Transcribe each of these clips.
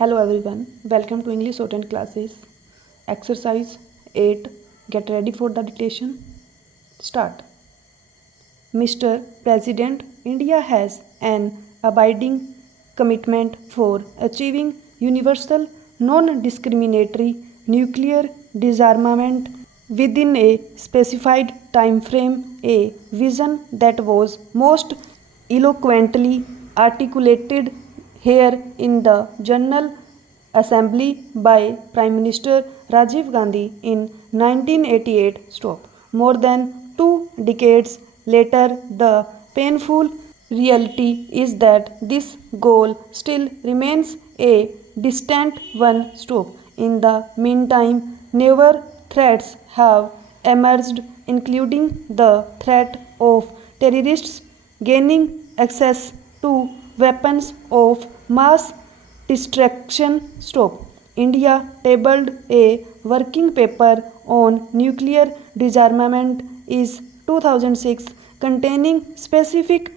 Hello everyone, welcome to English Shorthand classes. Exercise 8. Get ready for the dictation. Start. Mr. President, India has an abiding commitment for achieving universal non-discriminatory nuclear disarmament within a specified time frame, a vision that was most eloquently articulated here in the General Assembly by Prime Minister Rajiv Gandhi in 1988. Stop. More than 2 decades later, the painful reality is that this goal still remains a distant one. Stop. In the meantime, newer threats have emerged, including the threat of terrorists gaining access to weapons of mass destruction. Stop. India tabled a working paper on nuclear disarmament is 2006 containing specific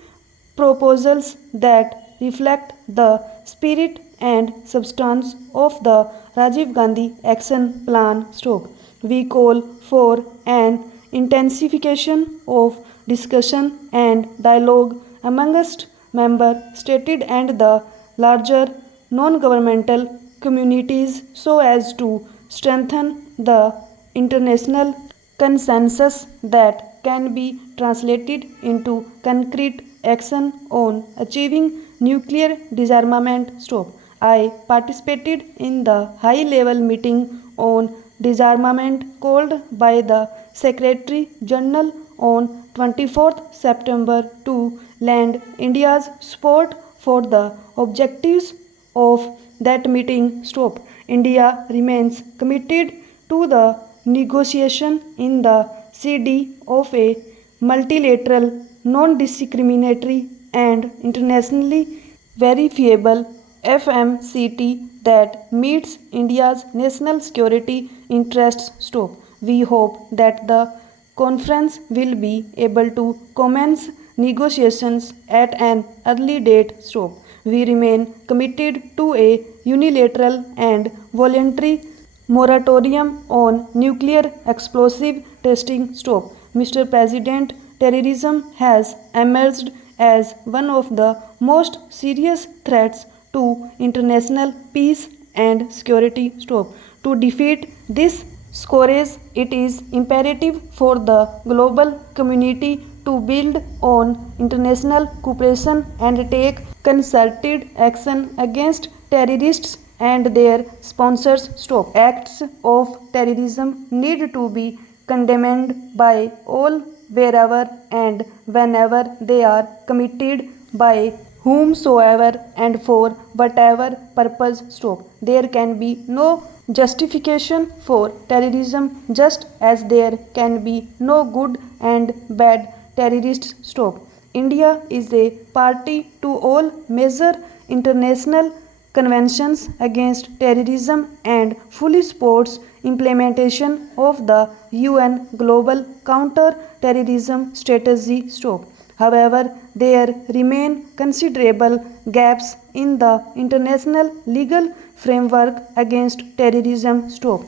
proposals that reflect the spirit and substance of the Rajiv Gandhi Action Plan. Stop. We call for an intensification of discussion and dialogue amongst member states and the larger non-governmental communities so as to strengthen the international consensus that can be translated into concrete action on achieving nuclear disarmament. Stop. I participated in the high-level meeting on disarmament called by the Secretary General on 24th September to lend India's support for the objectives of that meeting. Stop. India remains committed to the negotiation in the CD of a multilateral, non-discriminatory and internationally verifiable FMCT that meets India's national security interests. Stop. We hope that the conference will be able to commence negotiations at an early date. Stop. We remain committed to a unilateral and voluntary moratorium on nuclear explosive testing. Stop. Mr. President, terrorism has emerged as one of the most serious threats to international peace and security. Stop. To defeat this scourge, it is imperative for the global community to build on international cooperation and take concerted action against terrorists and their sponsors. Stop. Acts of terrorism need to be condemned by all wherever and whenever they are committed by whomsoever and for whatever purpose. Stop. There can be no justification for terrorism, just as there can be no good and bad terrorists. Stop. India is a party to all major international conventions against terrorism and fully supports implementation of the UN Global Counter-Terrorism Strategy. Stop. However, there remain considerable gaps in the international legal framework against terrorism. Stop.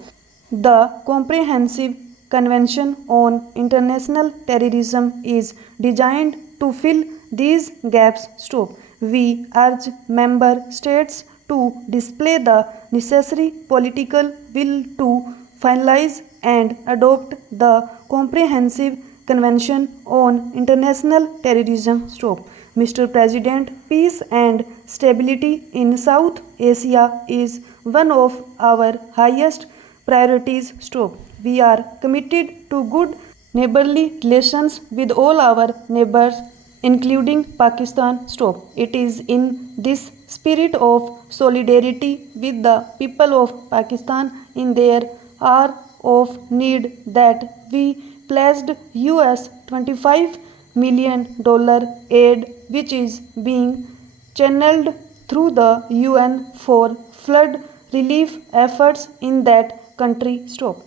The Comprehensive Convention on International Terrorism is designed to fill these gaps. Stop. We urge member states to display the necessary political will to finalize and adopt the Comprehensive Convention on International Terrorism. Stop. Mr. President, peace and stability in South Asia is one of our highest priorities. Stop. We are committed to good neighborly relations with all our neighbors, including Pakistan. Stop. It is in this spirit of solidarity with the people of Pakistan in their hour of need that we pledged US $25 million aid, which is being channeled through the UN for flood relief efforts in that country. Stop.